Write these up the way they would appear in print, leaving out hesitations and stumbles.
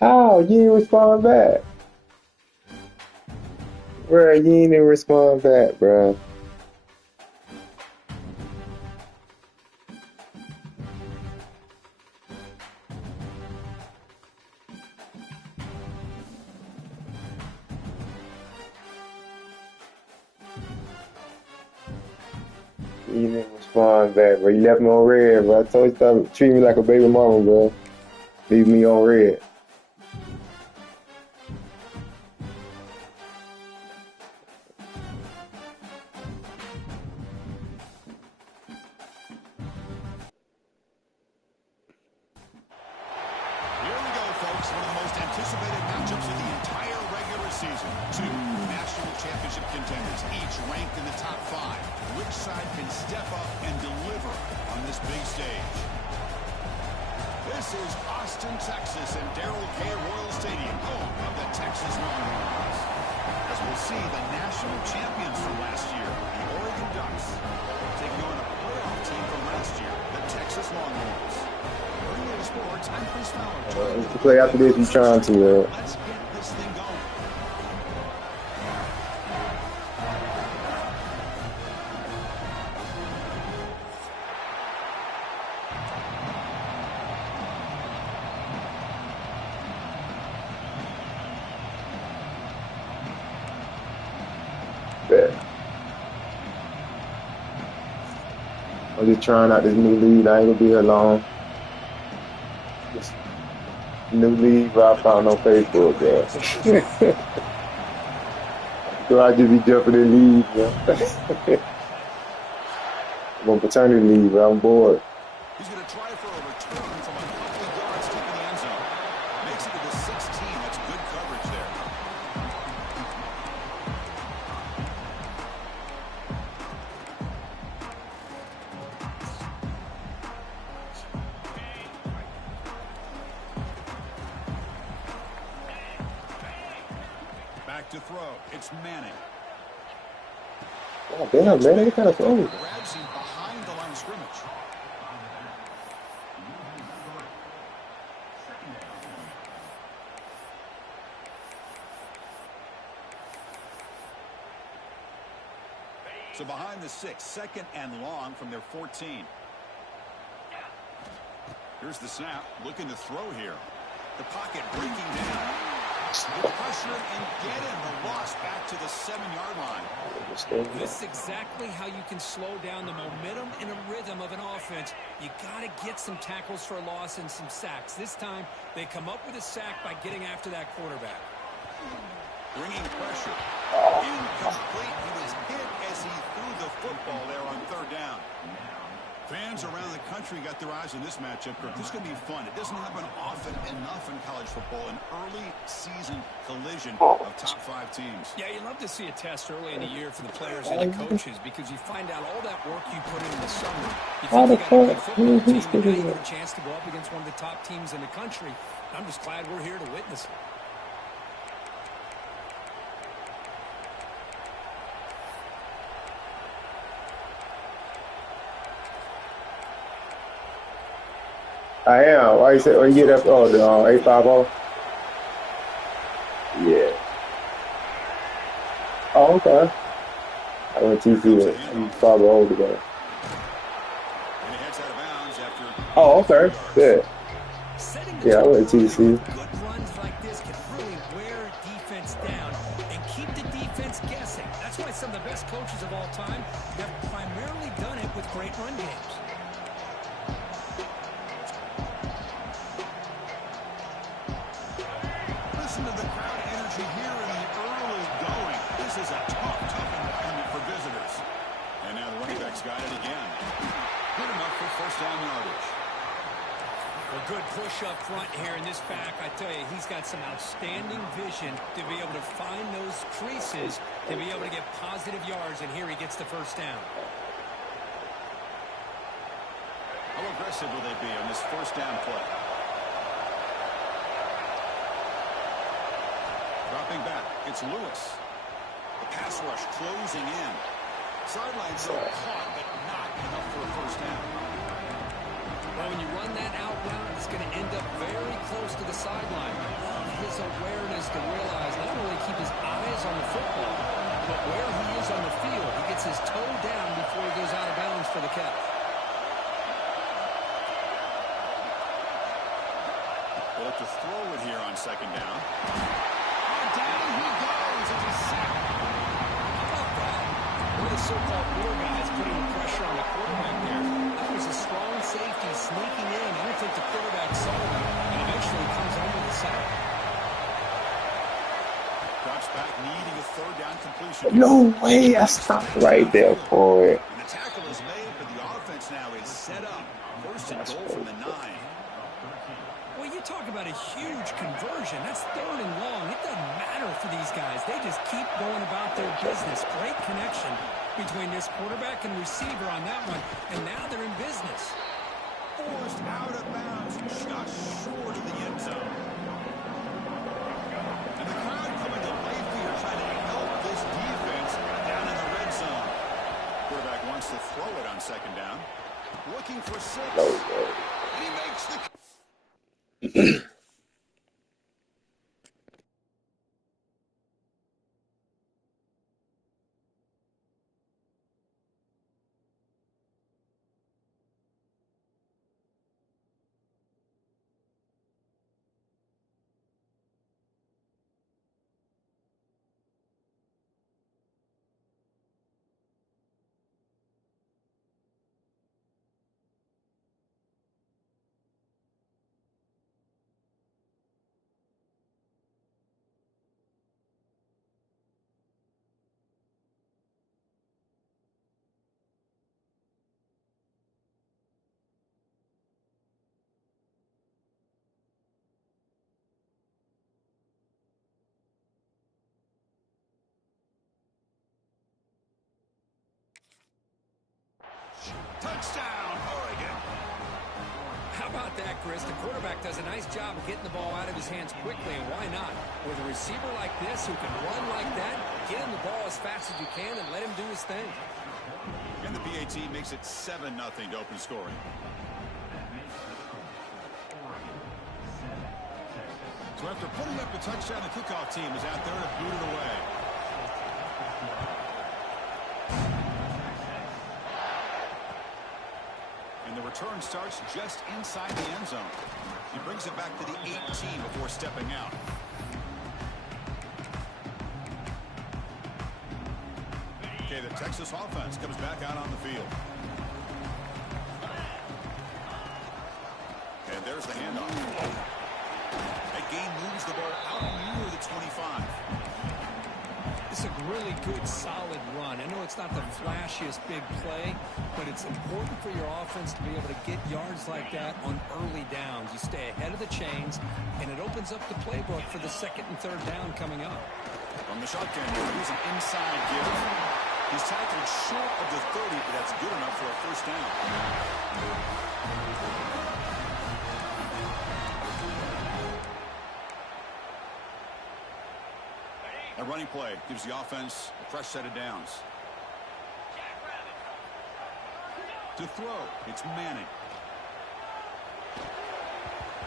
How? You didn't respond back. Bro, you didn't even respond back, bro. You didn't respond back, bro. You left me on red, bro. I told you stop treat me like a baby mama, bro. Leave me on red. Here we go, folks. One of the most anticipated matchups of the entire regular season. Two national championship contenders, each ranked in the top 5. Which side can step up and deliver on this big stage? This is Austin, Texas, and Darrell K. Royal Stadium, home of the Texas Longhorns. As we'll see, the national champions from last year, the Oregon Ducks, taking on a playoff team from last year, the Texas Longhorns. Sports, I'm Chris Fowler. If you play after this, you trying to, Let's get this thing going. I'm just trying out this new lead. I ain't gonna be here long. This new lead I found on Facebook, bro. So I just be jumping in leads, bro. I'm on paternity leave, bro. I'm bored. He's going to try for a return from a couple of yards deep in the end zone. Makes it to the 16. That's good coverage there. Back to throw. It's Manning. Oh, damn, man. They kind of throw. Grabs him behind the line of scrimmage. So behind the 6, second and long from their 14. Here's the snap, looking to throw here. The pocket breaking down. The pressure and get him. The loss back to the 7-yard line. This is exactly how you can slow down the momentum and a rhythm of an offense. You got to get some tackles for a loss and some sacks. This time, they come up with a sack by getting after that quarterback. Bringing pressure. Incomplete. He was hit as he threw the football there on third down. Fans around the country got their eyes on this matchup. This is going to be fun. It doesn't happen often enough in college football. An early season collision of top 5 teams. Yeah, you love to see a test early in the year for the players and the coaches because you find out all that work you put in the summer. You think you got a good football team, and now you get a chance to go up against one of the top teams in the country. I'm just glad we're here to witness it. I am. Why you say? Or you get up? Oh, the 850. Yeah. Oh, okay. I went TC. I'm probably older though. And he heads out of bounds after. Oh, okay. Good. Yeah, I went TC. Good runs like this can really wear defense down and keep the defense guessing. That's why some of the best coaches of all time have primarily done it with great run games. Listen to the crowd energy here in the early going. This is a tough environment for visitors. And now the running back's got it again. Good enough for first down yardage. A good push up front here in this back. I tell you, he's got some outstanding vision to be able to find those creases, to be able to get positive yards, and here he gets the first down. How aggressive will they be on this first down play? Dropping back, it's Lewis. The pass rush closing in. Sideline so caught, but not enough for a first down. Well, when you run that out route, it's going to end up very close to the sideline. his awareness to realize not only keep his eyes on the football, but where he is on the field. He gets his toe down before he goes out of bounds for the catch. We'll have to throw it here on second down. And down he goes. It's a sack. How about that? One of the so-called war guys putting the pressure on the quarterback there. That was a strong safety sneaking in. I don't think the quarterback saw him, and eventually comes home with the sack. Drops back, needing a third down completion. No way, I stopped right there for it. And the tackle is made, but the offense now is set up. First and goal from the 9. Well, you talk about a huge conversion. That's 3rd and long. It doesn't matter for these guys. They just keep going about their business. Great connection between this quarterback and receiver on that one, and now they're in business. Forced out of bounds, just short of the end zone. And the crowd coming to life here, trying to help this defense down in the red zone. Quarterback wants to throw it on second down. Looking for 6. And he makes the... Touchdown, Oregon. How about that, Chris? The quarterback does a nice job of getting the ball out of his hands quickly, and why not? With a receiver like this who can run like that, get him the ball as fast as you can and let him do his thing. And the PAT makes it 7-0 to open scoring. So after putting up a touchdown, the kickoff team is out there to boot it away. And the return starts just inside the end zone. He brings it back to the 18 before stepping out. Okay, the Texas offense comes back out on the field. And there's the handoff. That gain moves the ball out near the 25. It's a really good, solid run. I know it's not the flashiest big play, but it's important for your offense to be able to get yards like that on early downs. You stay ahead of the chains, and it opens up the playbook for the 2nd and 3rd down coming up. From the shotgun, here's an inside give. He's tackled short of the 30, but that's good enough for a first down. A running play gives the offense a fresh set of downs. To throw, it's Manning.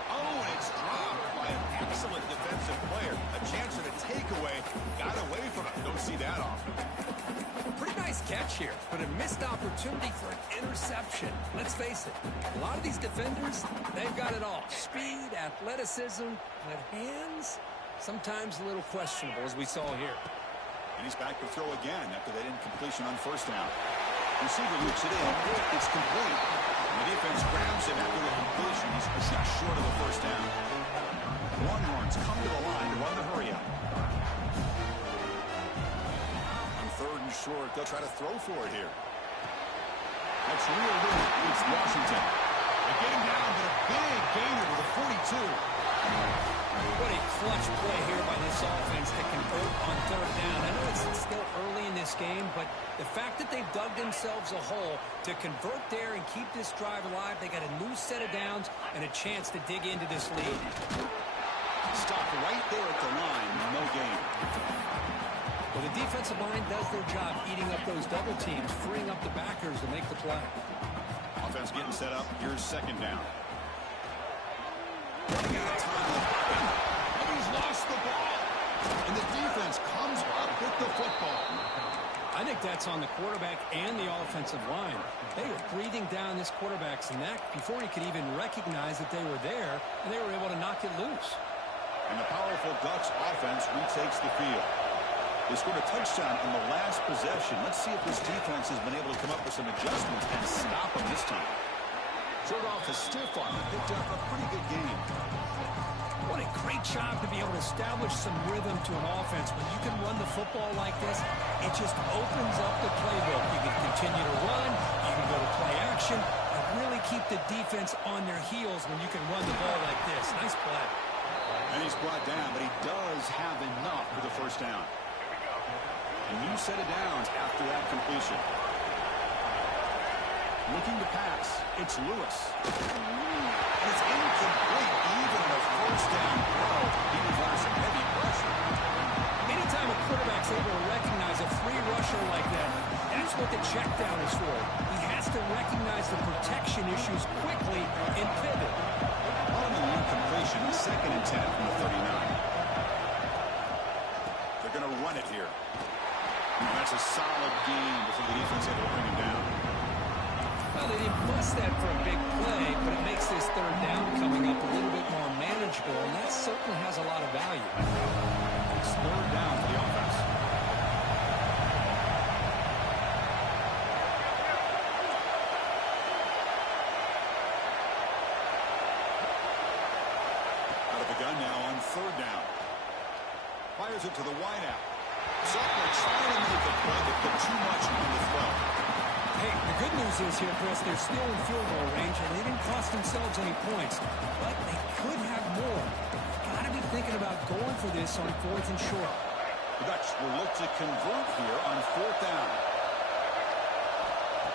Oh, and it's dropped by an excellent defensive player. A chance at a takeaway. Got away from it. Don't see that often. Pretty nice catch here, but a missed opportunity for an interception. Let's face it, a lot of these defenders, they've got it all. Speed, athleticism, but hands, sometimes a little questionable, as we saw here. And he's back to throw again after that incompletion on first down. Receiver loops it in. It's complete. And the defense grabs him after the completion. He's just short of the first down. Longhorns come to the line to run the hurry-up. On 3rd and short, they'll try to throw for it here. That's reeled in. It's Washington. They get him down, but a big gainer to the 42. What a clutch play here by this offense to convert on 3rd down. I know it's still early in this game, but the fact that they've dug themselves a hole to convert there and keep this drive alive, they got a new set of downs and a chance to dig into this lead. Stop right there at the line, no gain. Well, the defensive line does their job eating up those double teams, freeing up the backers to make the play. Offense getting set up. Here's 2nd down. He's He's lost the ball. And the defense comes up with the football. I think that's on the quarterback and the offensive line. They were breathing down this quarterback's neck before he could even recognize that they were there, and they were able to knock it loose. And the powerful Ducks offense retakes the field. They scored a touchdown in the last possession. Let's see if this defense has been able to come up with some adjustments and stop them this time. Showed off a stiff arm and picked up a pretty good game. What a great job to be able to establish some rhythm to an offense. When you can run the football like this, it just opens up the playbook. You can continue to run, you can go to play action, and really keep the defense on their heels when you can run the ball like this. Nice play. And he's brought down, but he does have enough for the first down. A new set of downs after that completion. Looking to pass. It's Lewis. And it's incomplete, even on a first down throw. He was under some heavy pressure. Anytime a quarterback's able to recognize a free rusher like that, that's what the check down is for. He has to recognize the protection issues quickly and pivot. On the incompletion, 2nd and 10 from the 39. They're going to run it here. And that's a solid gain before the defense able to bring him down. Well, they didn't bust that for a big play, but it makes this 3rd down coming up a little bit more manageable, and that certainly has a lot of value. It's 3rd down for the offense. Out of the gun now on 3rd down. Fires it to the wideout. Sutler trying to make a play, but put too much on the throw. Hey, the good news is here, Chris, they're still in field goal range, and they didn't cost themselves any points, but they could have more. Got to be thinking about going for this on 4th and short. The Ducks will look to convert here on 4th down.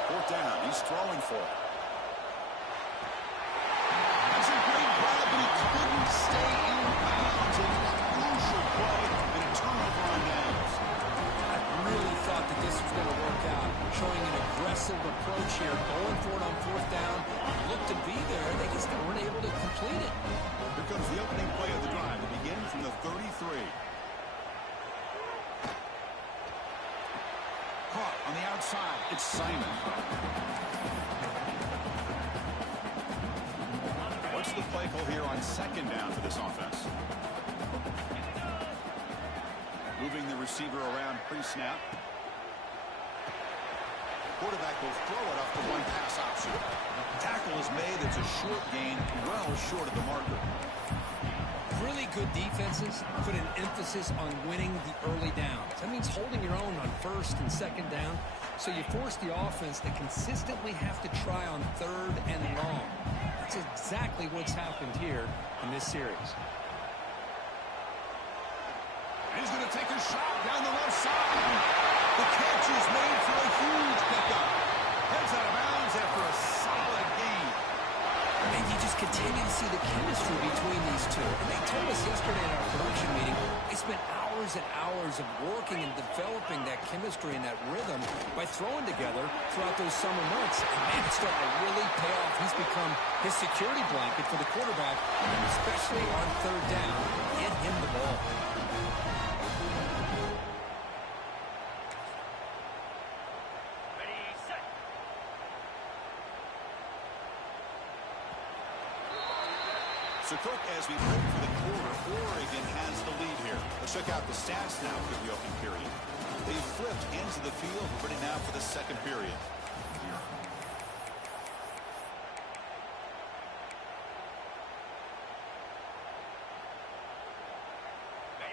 4th down, he's throwing for it. That's a great grab, but he couldn't stay in bounds. It was a crucial play and a turnover on downs. I really thought that this was going to work out, showing an aggressive approach here, going for it on 4th down. Looked to be there, they just weren't able to complete it. Here comes the opening play of the drive. It begins from the 33. Caught on the outside. It's Simon. What's the play call here on 2nd down for this offense? Moving the receiver around pre-snap. Quarterback will throw it off the one pass option. Tackle is made. It's a short gain, well short of the marker. Really good defenses put an emphasis on winning the early downs. That means holding your own on 1st and 2nd down, so you force the offense to consistently have to try on 3rd and long. That's exactly what's happened here in this series. He's going to take a shot down the left side. The catch is made for a huge pickup. Heads out of bounds after a solid gain. And you just continue to see the chemistry between these two. And they told us yesterday in our production meeting, they spent hours and hours of working and developing that chemistry and that rhythm by throwing together throughout those summer months. And man, it's starting to really pay off. He's become his security blanket for the quarterback, and especially on 3rd down. Get him the ball. So, Cook, as we look for the quarter, Oregon has the lead here. Let's check out the stats now for the opening period. They flipped into the field, ready now for the 2nd period.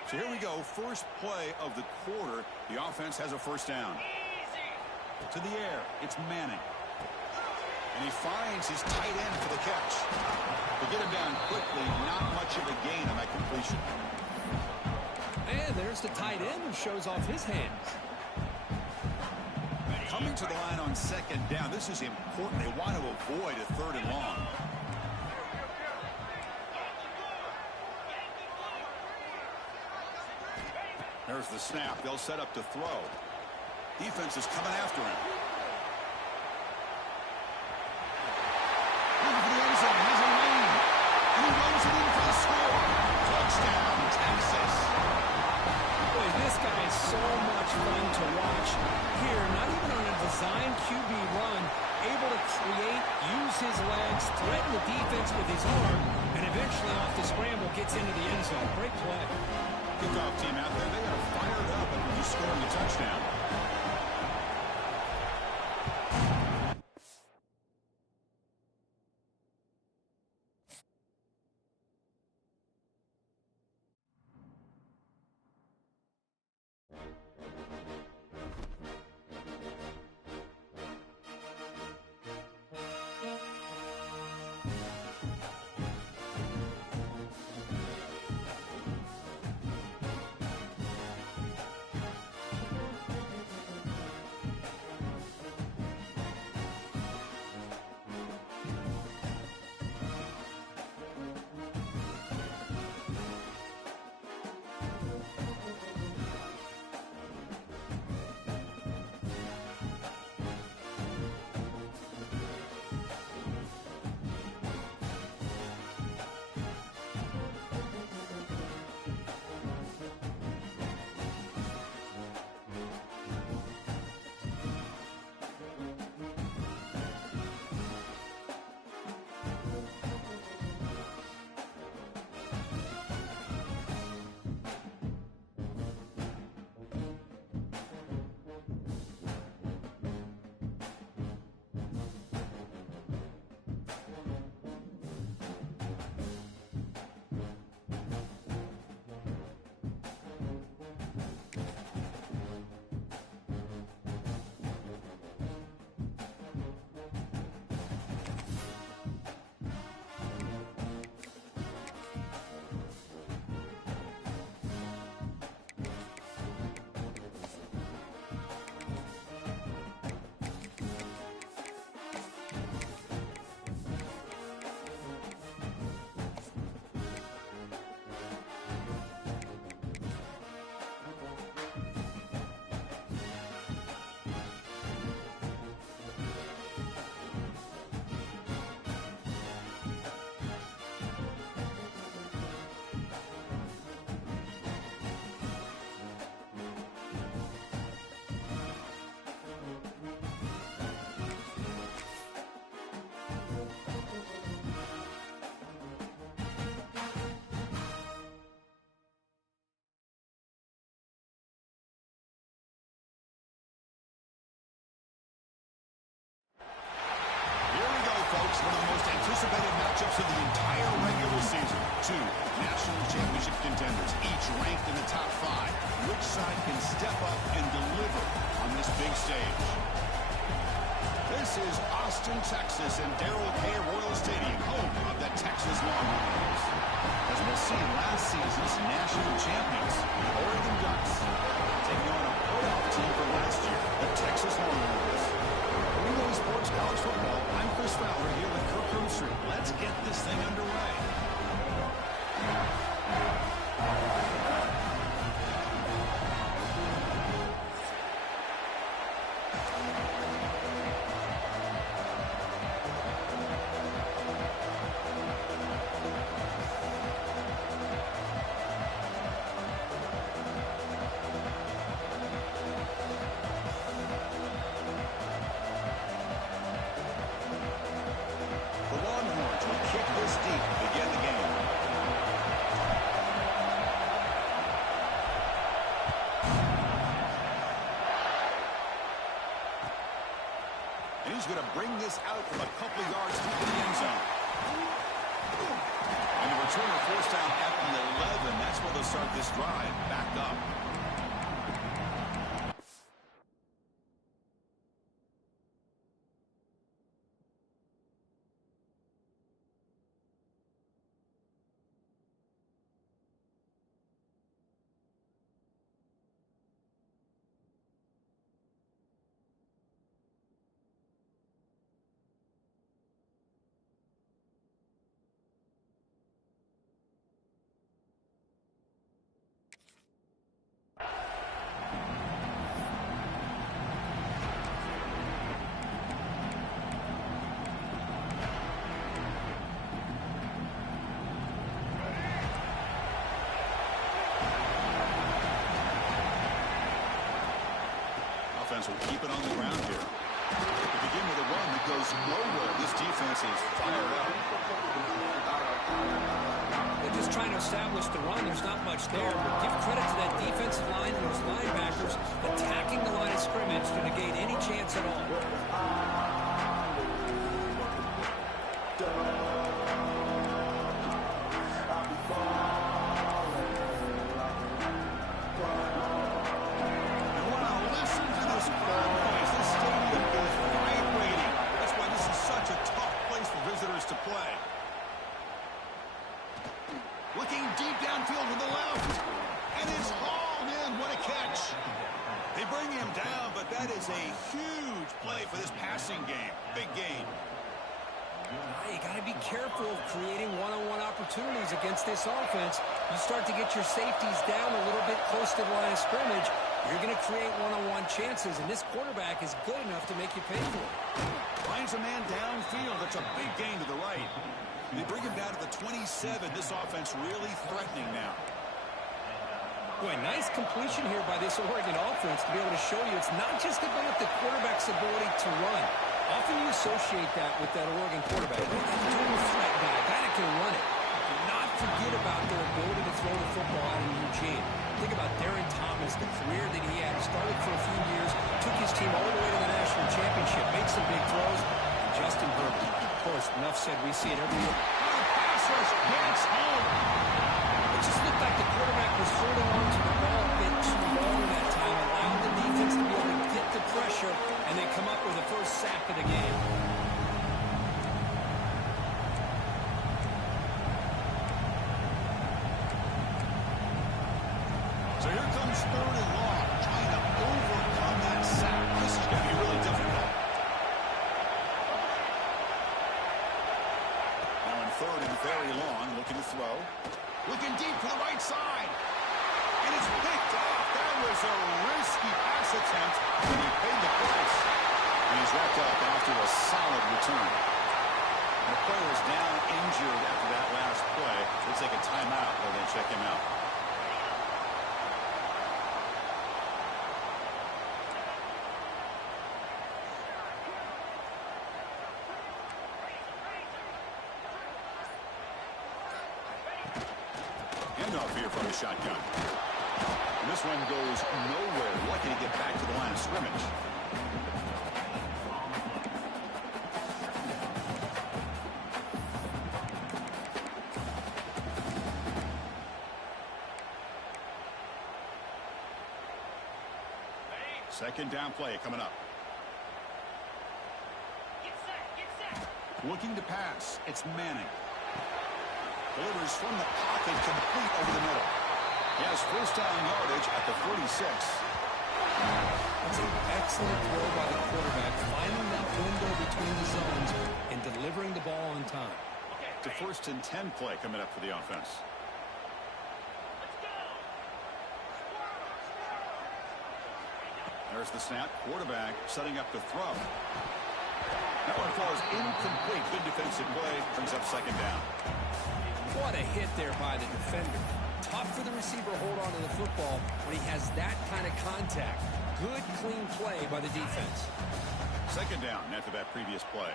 So here we go, first play of the quarter. The offense has a 1st down. To the air, it's Manning. And he finds his tight end for the catch. To get him down quickly, not much of a gain on that completion. And there's the tight end who shows off his hands. Coming to the line on 2nd down, this is important. They want to avoid a 3rd and long. There's the snap. They'll set up to throw. Defense is coming after him. Looking for the end zone. He's a lane. And he runs it in for the score. Touchdown, his legs, threaten the defense with his arm, and eventually off the scramble gets into the end zone. Great play. Kickoff team out there, they are fired up after scoring the touchdown. Folks, one of the most anticipated matchups of the entire regular season. Two national championship contenders, each ranked in the top 5. Which side can step up and deliver on this big stage? This is Austin, Texas, and Darrell K. Royal Stadium, home of the Texas Longhorns. As we'll see, last season's national champions, the Oregon Ducks, taking on a playoff team from last year, the Texas Longhorns. Relay Sports College Football, I'm Chris Fowler here with Kirk Herbstreit. Let's get this thing underway. He's going to bring this out from a couple yards deep in the end zone. And the returner forced down at the 11. That's where they'll start this drive back up. Will keep it on the ground here. To begin with a run that goes nowhere. This defense is fired up. They're just trying to establish the run. There's not much there, but give credit to that defensive line and those linebackers attacking the line of scrimmage to negate any chance at all. To play. Looking deep downfield to the left. And it's hauled in. What a catch. They bring him down, but that is a huge play for this passing game. Big gain. You got to be careful of creating one-on-one opportunities against this offense. You start to get your safeties down a little bit close to the line of scrimmage, you're going to create one-on-one chances, and this quarterback is good enough to make you pay for it. Finds a man downfield. That's a big gain to the right. They bring him down to the 27. This offense really threatening now. Boy, nice completion here by this Oregon offense to be able to show you it's not just about the quarterback's ability to run. Often you associate that with that Oregon quarterback. That dual threat guy, a guy that can run it. Do not forget about their ability to throw the football out in Eugene. Think about Darren Thomas, the career that he had. Started for a few years, took his team all the way to the national championship, made some big throws. And Justin Herbert, of course, enough said, we see it every year. Pass rush gets home. It just looked like the quarterback was holding on to the ball a bit too long that time, allowed the defense to be able to get the pressure, and they come up with the first sack of the game. So here comes 3rd and long, trying to overcome that sack. This is going to be really difficult. Now in 3rd and very long, looking to throw. Looking deep to the right side. And it's picked off. That was a risky pass attempt, and he paid the price. And he's wrapped up after a solid return. And the player is down injured after that last play. We'll take a timeout while they check him out. Handoff here from the shotgun. And this one goes nowhere. Lucky to get back to the line of scrimmage. Second down play coming up. Looking to pass. It's Manning. Delivers from the pocket, complete over the middle. He has first down yardage at the 46. That's an excellent throw by the quarterback, finding that window between the zones and delivering the ball on time. To 1st and 10 play coming up for the offense. There's the snap. Quarterback setting up the throw. That one falls incomplete. Good defensive play. Brings up 2nd down. What a hit there by the defender. Tough for the receiver to hold on to the football when he has that kind of contact. Good, clean play by the defense. 2nd down after that previous play.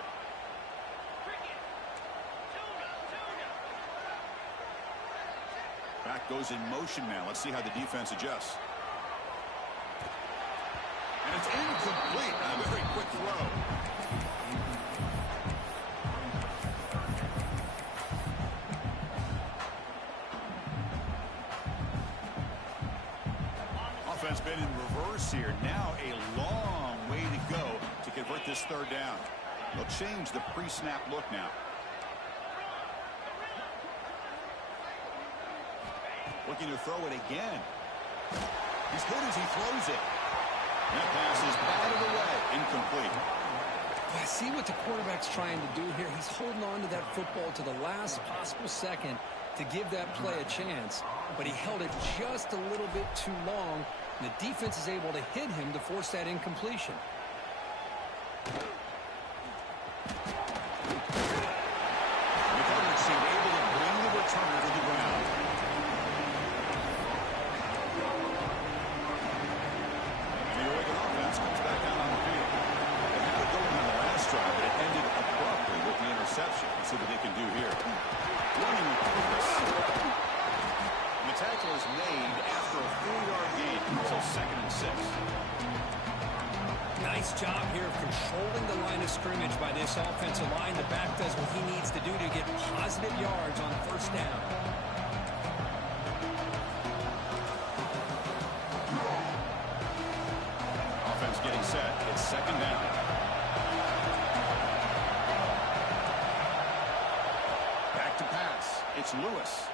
Back goes in motion now. Let's see how the defense adjusts. And it's incomplete. A very quick throw. Offense been in reverse here. Now a long way to go to convert this 3rd down. They'll change the pre-snap look now. Looking to throw it again. He's good as he throws it. That pass is batted away. Incomplete. I see what the quarterback's trying to do here. He's holding on to that football to the last possible second to give that play a chance. But he held it just a little bit too long. And the defense is able to hit him to force that incompletion. McCartney seemed able to bring the returner to the ground. The Oregon offense comes back out on the field. They had it going on the last drive, but it ended abruptly with job here of controlling the line of scrimmage by this offensive line. The back does what he needs to do to get positive yards on first down. Offense getting set. It's second down. Back to pass. It's Lewis.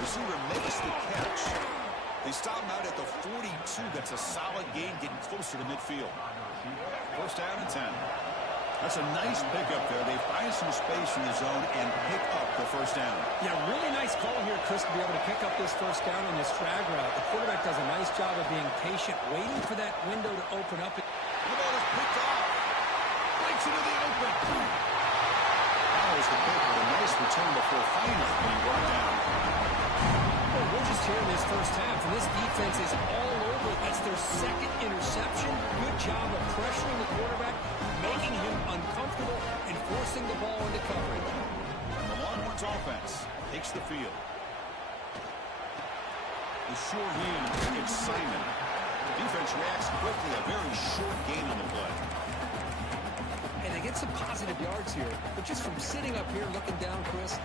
Receiver makes the catch. They stop him out at the 42. That's a solid gain, getting closer to midfield. First down and 10. That's a nice pickup there. They find some space in the zone and pick up the first down. Yeah, really nice call here, Chris, to be able to pick up this first down on this drag route. The quarterback does a nice job of being patient, waiting for that window to open up. The ball is picked off. Breaks into the open. That was the pick with a nice return before finally being brought down. Well, we're just here in this first half, and this defense is all over. That's their second interception. Good job of pressuring the quarterback, making him uncomfortable, and forcing the ball into coverage. And the Longhorns offense takes the field. The short hand, it's Simon. The defense reacts quickly. A very short gain on the play. And they get some positive yards here, but just from sitting up here looking down, Chris,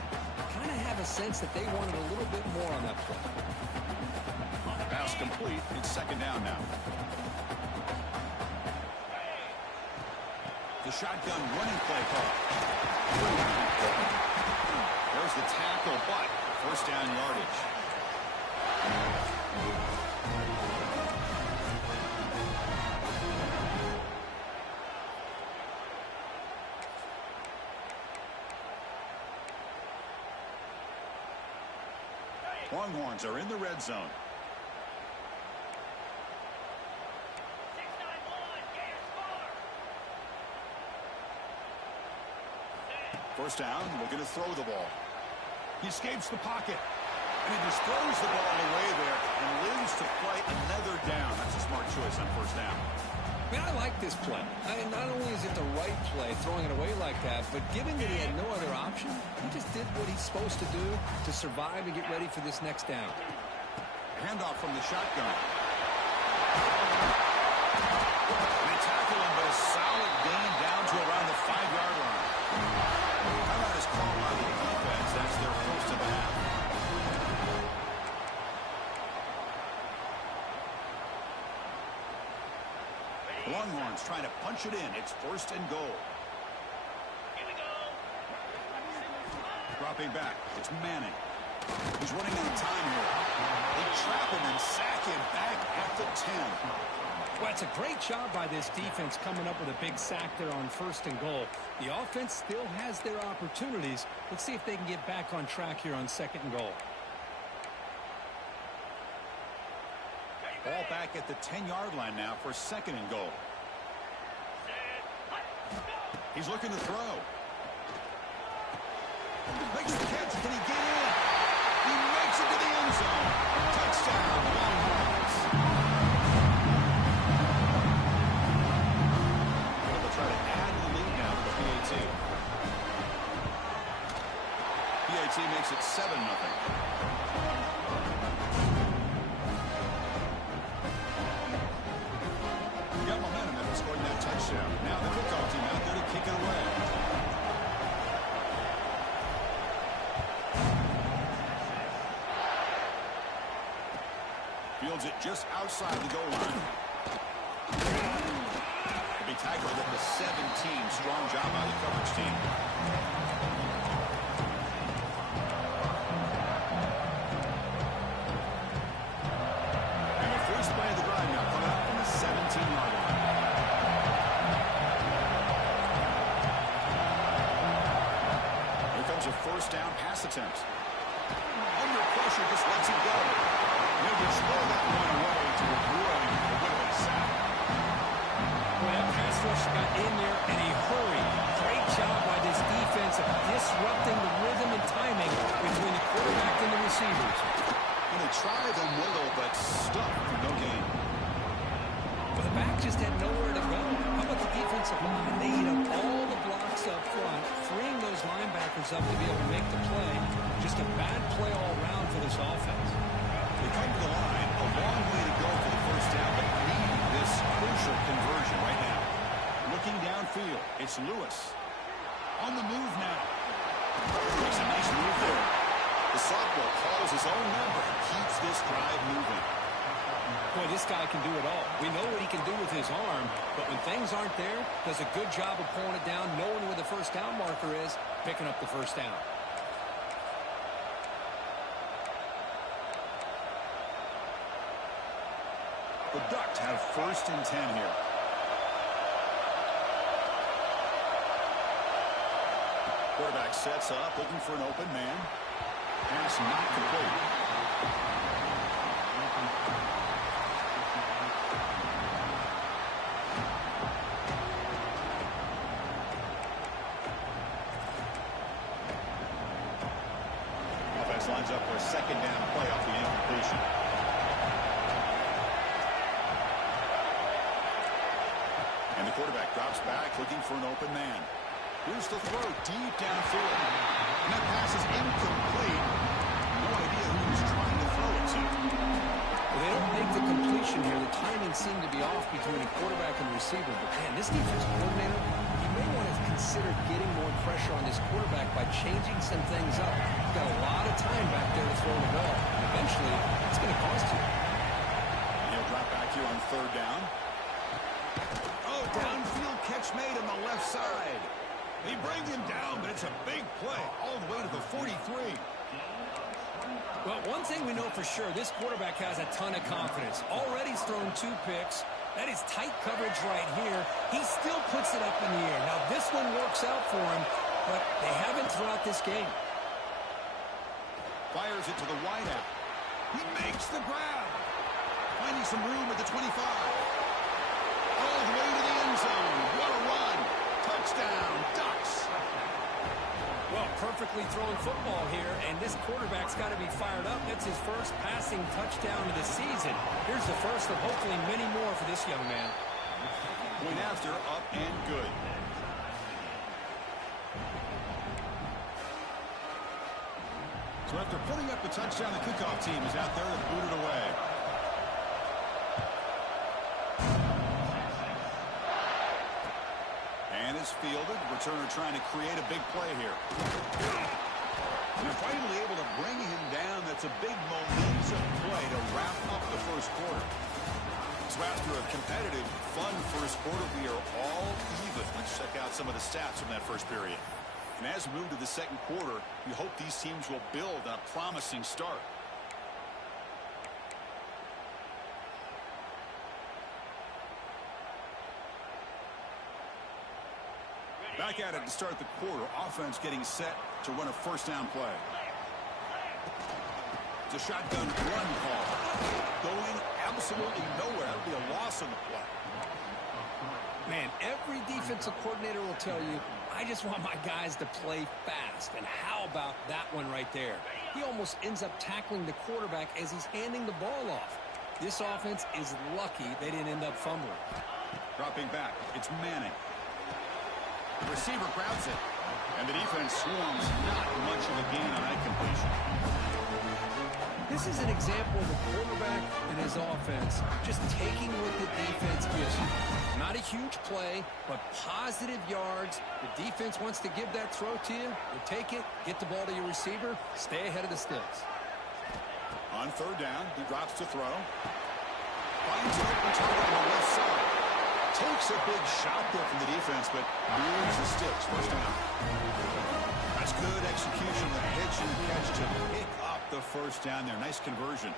kind of have a sense that they wanted a little bit more on that play. Pass complete. It's second down now. The shotgun running play call. There's the tackle, but first down yardage. Longhorns are in the red zone. First down, looking to throw the ball. He escapes the pocket, and he just throws the ball away there and lives to play another down. That's a smart choice on first down. I mean, I like this play. I mean, not only is it the right play, throwing it away like that, but given that he had no other option, he just did what he's supposed to do to survive and get ready for this next down. Handoff from the shotgun. They tackle him, but a solid gain down to around the 5-yard line. Timeout is called by the defense. That's their first of the half. Longhorns trying to punch it in. It's first and goal. Here we go. Dropping back. It's Manning. He's running out of time here. They trap him and sack him back at the 10. Well, it's a great job by this defense coming up with a big sack there on first and goal. The offense still has their opportunities. Let's see if they can get back on track here on second and goal. Ball back at the 10-yard line now for second and goal. He's looking to throw. Makes the catch. Can he get in? He makes it to the end zone. Touchdown, Longhorns. They'll try to add the lead now for the PAT. PAT makes it 7-0. Got momentum after scoring that touchdown. Now the kickoff team out there to kick it away. Fields it just outside the goal line. He'll be tackled at the 17. Strong job by the coverage team. And the first play of the drive now coming up from the 17-yard line. Here comes a first down pass attempt. Under pressure, just lets it go. He'll just throw that one away to avoid a bit of a sack. Well, that pass rush got in there, and he hurried. Great job by this defense of disrupting the rhythm and timing between the quarterback and the receivers. And they tried the middle, but stuck for no gain. Well, the back just had nowhere to go. How about the defensive line? They eat up all the blocks up front, freeing those linebackers up to be able to make the play. Just a bad play all around for this offense. They come to the line, a long way to go for the first down, but need this crucial conversion right now. Looking downfield, it's Lewis. On the move now. Makes a nice move there. The sophomore calls his own number and keeps this drive moving. Boy, this guy can do it all. We know what he can do with his arm, but when things aren't there, does a good job of pulling it down, knowing where the first down marker is, picking up the first down. The Ducks have 1st and 10 here. Quarterback sets up, looking for an open man. Pass not complete. Offense lines up for a 2nd down play off the incompletion. And the quarterback drops back, looking for an open man. Here's the throw deep downfield. And that pass is incomplete. No idea who he's trying to throw it to. Well, they don't make the completion here. The timing seemed to be off between a quarterback and receiver. But, man, this defensive coordinator, he may want to consider getting more pressure on this quarterback by changing some things up. He's got a lot of time back there to throw the ball. Eventually, it's going to cost you. And he'll drop back here on 3rd down. Oh, downfield catch made on the left side. He brings him down, but it's a big play all the way to the 43. Well, one thing we know for sure, this quarterback has a ton of confidence. Already he's thrown 2 picks. That is tight coverage right here. He still puts it up in the air. Now, this one works out for him, but they haven't throughout this game. Fires it to the wideout. He makes the grab. Finding some room at the 25. All the way to the end zone. What a run. Touchdown, Ducks. Well, perfectly thrown football here, and this quarterback's got to be fired up. That's his first passing touchdown of the season. Here's the first of hopefully many more for this young man. Point after, up and good. So after putting up the touchdown, the kickoff team is out there to boot it away. And is fielded. Returner trying to create a big play here. And they're finally able to bring him down. That's a big momentum play to wrap up the first quarter. So after a competitive, fun first quarter, we are all even. Let's check out some of the stats from that first period. And as we move to the second quarter, we hope these teams will build on a promising start. Back at it to start the quarter. Offense getting set to run a 1st down play. It's a shotgun run call. Going absolutely nowhere. That would be a loss on the play. Man, every defensive coordinator will tell you, I just want my guys to play fast. And how about that one right there? He almost ends up tackling the quarterback as he's handing the ball off. This offense is lucky they didn't end up fumbling. Dropping back. It's Manning. The receiver grabs it. And the defense swarms. Not much of a gain on that completion. This is an example of a quarterback and his offense just taking what the defense gives you. Not a huge play, but positive yards. The defense wants to give that throw to you. You take it, get the ball to your receiver, stay ahead of the sticks. On 3rd down, he drops to throw. Finds an open target on the left side. Takes a big shot there from the defense, but moves the sticks. 1st down. That's good execution, the hitch and catch to pick up the 1st down there. Nice conversion.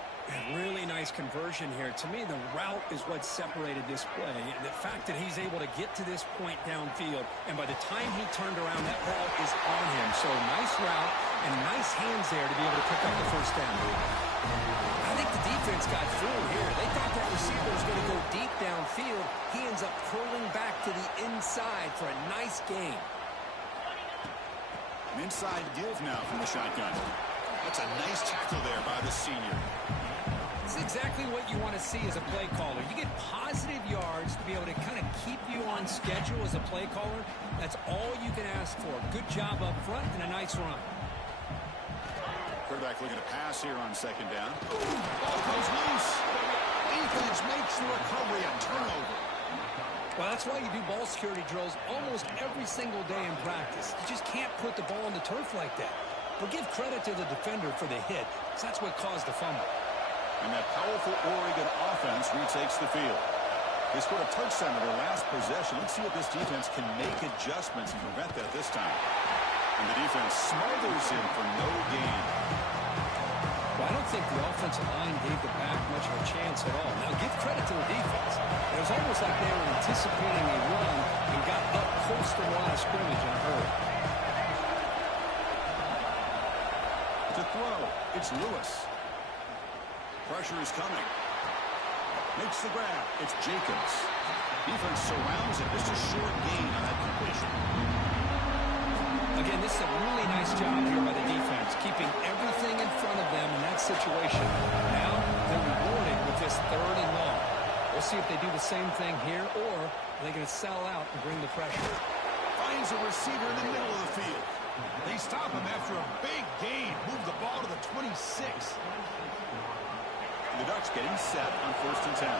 Really nice conversion here. To me, the route is what separated this play. And the fact that he's able to get to this point downfield, and by the time he turned around, that ball is on him. So nice route and nice hands there to be able to pick up the 1st down. I think the defense got fooled here. They thought that receiver was going to go deep downfield. He ends up curling back to the inside for a nice gain. An inside give now from the shotgun. That's a nice tackle there by the senior. It's exactly what you want to see as a play caller. You get positive yards to be able to kind of keep you on schedule as a play caller. That's all you can ask for. Good job up front and a nice run. Quarterback looking to pass here on 2nd down. Ball goes loose. Defense makes the recovery, a turnover. Well, that's why you do ball security drills almost every single day in practice. You just can't put the ball on the turf like that. But give credit to the defender for the hit, because that's what caused the fumble. And that powerful Oregon offense retakes the field. They scored a touchdown in their last possession. Let's see if this defense can make adjustments and prevent that this time. And the defense smothers him for no gain. Well, I don't think the offensive line gave the back much of a chance at all. Now, give credit to the defense. It was almost like they were anticipating a run and got up close to the line of scrimmage in a hurry. To throw, it's Lewis. Pressure is coming. Makes the grab. It's Jacobs. Defense surrounds him. Just a short gain on that completion. Again, this is a really nice job here by the defense, keeping everything in front of them in that situation. Now they're rewarded with this 3rd and long. We'll see if they do the same thing here, or are they going to sell out and bring the pressure. Finds a receiver in the middle of the field. They stop him after a big gain. Move the ball to the 26. The Ducks getting set on 1st and 10.